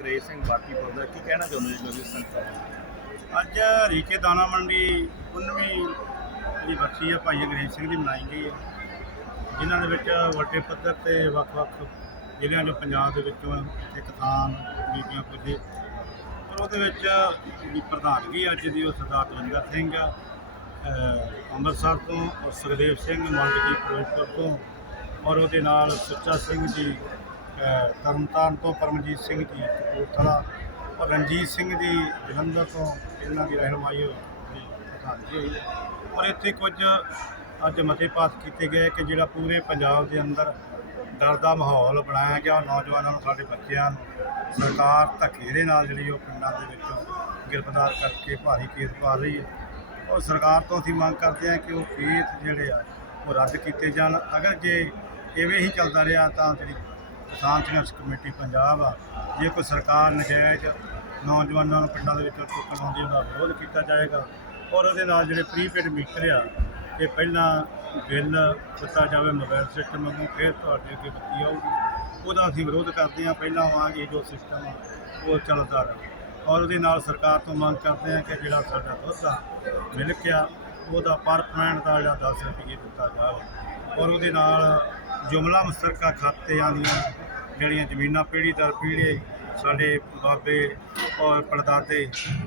Grace Singh ਬਾਟੀਪੁਰ ਦਾ ਕੀ ਕਹਿਣਾ ਚਾਹੁੰਦੇ ਜੀ ਜੋ ਸੰਸਥਾ ਅੱਜ ਰੀਕੇ ਦਾਣਾ ਮੰਡੀ 19ਵੀਂ ਦੀ ਬਰਸੀ ਆ ਭਾਈ ਅੰਗਰੇਜ਼ ਸਿੰਘ ਦੀ ਮਨਾਈ ਗਈ ਹੈ ਜਿਨ੍ਹਾਂ ਦੇ ਵਿੱਚ ਵੱਡੇ ਪੱਧਰ ਤੇ ਵੱਖ-ਵੱਖ ਜ਼ਿਲ੍ਹਿਆਂ ਚੋਂ ਪੰਜਾਬ ਦੇ ਵਿੱਚੋਂ ਇੱਥੇ ਕਿਸਾਨ, ਬੀਬੀਆਂ ਪੁੱਜੇ। ਔਰ ਉਹਦੇ ਵਿੱਚ ਜਿਹੜੀ ਪ੍ਰਧਾਨਗੀ ਅੱਜ ਦੀ ਉਹ ਸਰਦਾਰ ਦਵਿੰਦਰ ਸਿੰਘ ਅੰਮ੍ਰਿਤਸਰ ਤੋਂ ਔਰ ਸੁਖਦੇਵ ਸਿੰਘ, ਮੰਡ ਜੀ ਫਿਰੋਜ਼ਪੁਰ ਤੋਂ ਔਰ ਉਹਦੇ ਨਾਲ ਸੁੱਚਾ ਸਿੰਘ ਜੀ ਤਰਨਤਾਰਨ ਤੋਂ ਪਰਮਜੀਤ ਸਿੰਘ ਜੀ, ਕਪੂਰਥਲਾ ਔਰ ਰਣਜੀਤ ਸਿੰਘ ਜੀ, ਜਲੰਧਰ ਤੋਂ ਇਹਨਾਂ ਦੀ ਰਹਿਨਮਾਈ ਹੋਈ ਪ੍ਰਧਾਨਗੀ ਹੋਈ। ਔਰ ਇੱਥੇ ਕੁਝ ਅੱਜ ਮਤੇ ਪਾਸ ਕੀਤੇ ਗਏ ਕਿ ਜਿਹੜਾ ਪੂਰੇ ਪੰਜਾਬ ਦੇ ਅੰਦਰ ਡਰ ਦਾ ਮਾਹੌਲ ਬਣਾਇਆ ਗਿਆ, ਨੌਜਵਾਨਾਂ ਨੂੰ, ਸਾਡੇ ਬੱਚਿਆਂ ਨੂੰ, ਸਰਕਾਰ ਧੱਕੇ ਦੇ ਨਾਲ ਜਿਹੜੀ ਉਹ ਪਿੰਡਾਂ ਦੇ ਵਿੱਚੋਂ ਗ੍ਰਿਫਤਾਰ ਕਰਕੇ ਭਾਰੀ ਕੇਸ ਪਾ ਰਹੀ ਹੈ। ਔਰ ਸਰਕਾਰ ਤੋਂ ਅਸੀਂ ਮੰਗ ਕਰਦੇ ਹਾਂ ਕਿ ਉਹ ਕੇਸ ਜਿਹੜੇ ਆ, ਉਹ ਰੱਦ ਕੀਤੇ ਜਾਣ। ਅਗਰ ਜੇ ਇਵੇਂ ਹੀ ਚੱਲਦਾ ਰਿਹਾ ਤਾਂ ਜਿਹੜੀ ਕਿਸਾਨ ਸੰਘਰਸ਼ ਕਮੇਟੀ ਪੰਜਾਬ ਆ, ਜੇ ਕੋਈ ਸਰਕਾਰ ਨਜਾਇਜ਼ ਨੌਜਵਾਨਾਂ ਨੂੰ ਪਿੰਡਾਂ ਦੇ ਵਿੱਚੋਂ ਚੁੱਕਣ ਆਉਂਦੀ ਉਹਦਾ ਵਿਰੋਧ ਕੀਤਾ ਜਾਏਗਾ। ਔਰ ਉਹਦੇ ਨਾਲ ਜਿਹੜੇ ਪ੍ਰੀਪੇਡ ਮੀਟਰ ਆ, ਇਹ ਪਹਿਲਾਂ ਬਿੱਲ ਦਿੱਤਾ ਜਾਵੇ, ਮੋਬਾਈਲ ਸਿਸਟਮ ਵਾਂਗੂ, ਫਿਰ ਤੁਹਾਡੇ ਅੱਗੇ ਬੱਤੀ ਆਊਗੀ। ਉਹਦਾ ਅਸੀਂ ਵਿਰੋਧ ਕਰਦੇ ਹਾਂ, ਪਹਿਲਾਂ ਆਵਾਂਗੇ, ਜੋ ਸਿਸਟਮ ਆ, ਉਹ ਚੱਲਦਾ ਰਹੇ। ਔਰ ਉਹਦੇ ਨਾਲ ਸਰਕਾਰ ਤੋਂ ਮੰਗ ਕਰਦੇ ਹਾਂ ਕਿ ਜਿਹੜਾ ਸਾਡਾ ਦੁੱਧ ਆ ਮਿਲਕ ਆ ਉਹਦਾ ਪਰ ਪੁਆਇੰਟ ਦਾ ਜਿਹੜਾ 10 ਰੁਪਏ ਦਿੱਤਾ ਜਾਵੇ। ਔਰ ਉਹਦੇ ਨਾਲ ਜੁਮਲਾ ਮੁਸ਼ਤਰਕਾ ਖਾਤਿਆਂ ਦੀਆਂ ਜਿਹੜੀਆਂ ਜ਼ਮੀਨਾਂ ਪੀੜ੍ਹੀ ਦਰ ਪੀੜ੍ਹੀ ਸਾਡੇ ਬਾਬੇ ਔਰ ਪੜਦਾਦੇ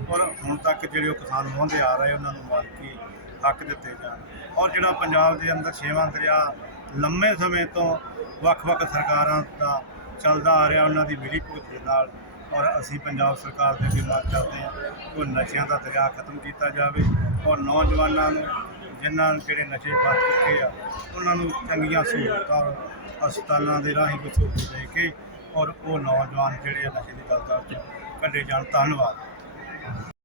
ਔਰ ਹੁਣ ਤੱਕ ਜਿਹੜੇ ਉਹ ਕਿਸਾਨ ਵਾਹੁੰਦੇ ਆ ਰਹੇ, ਉਹਨਾਂ ਨੂੰ ਮਾਲਕੀ ਹੱਕ ਦਿੱਤੇ ਜਾਣ। ਔਰ ਜਿਹੜਾ ਪੰਜਾਬ ਦੇ ਅੰਦਰ ਛੇਵਾਂ ਦਰਿਆ ਲੰਮੇ ਸਮੇਂ ਤੋਂ ਵੱਖ-ਵੱਖ ਸਰਕਾਰਾਂ ਦਾ ਚੱਲਦਾ ਆ ਰਿਹਾ, ਉਹਨਾਂ ਦੀ ਮਿਲੀ ਭੁਗਤ ਦੇ ਨਾਲ ਔਰ ਅਸੀਂ ਪੰਜਾਬ ਸਰਕਾਰ ਦੇ ਅੱਗੇ ਮੰਗ ਕਰਦੇ ਹਾਂ ਕਿ ਨਸ਼ਿਆਂ ਦਾ ਦਰਿਆ ਖਤਮ ਕੀਤਾ ਜਾਵੇ ਔਰ ਨੌਜਵਾਨਾਂ ਨੂੰ ਜਿਨ੍ਹਾਂ ਜਿਹੜੇ ਨਸ਼ੇ ਵੱਧ ਚੁੱਕੇ ਆ, ਉਹਨਾਂ ਨੂੰ ਚੰਗੀਆਂ ਸਹੂਲਤਾਂ ਔਰ ਹਸਪਤਾਲਾਂ ਦੇ ਰਾਹੀਂ ਕੋਈ ਸਹੂਲਤ ਦੇ ਕੇ ਔਰ ਉਹ ਨੌਜਵਾਨ ਜਿਹੜੇ ਆ ਨਸ਼ੇ ਦੀ ਦਲਦਲ 'ਚ ਕੱਢੇ ਜਾਣ। ਧੰਨਵਾਦ।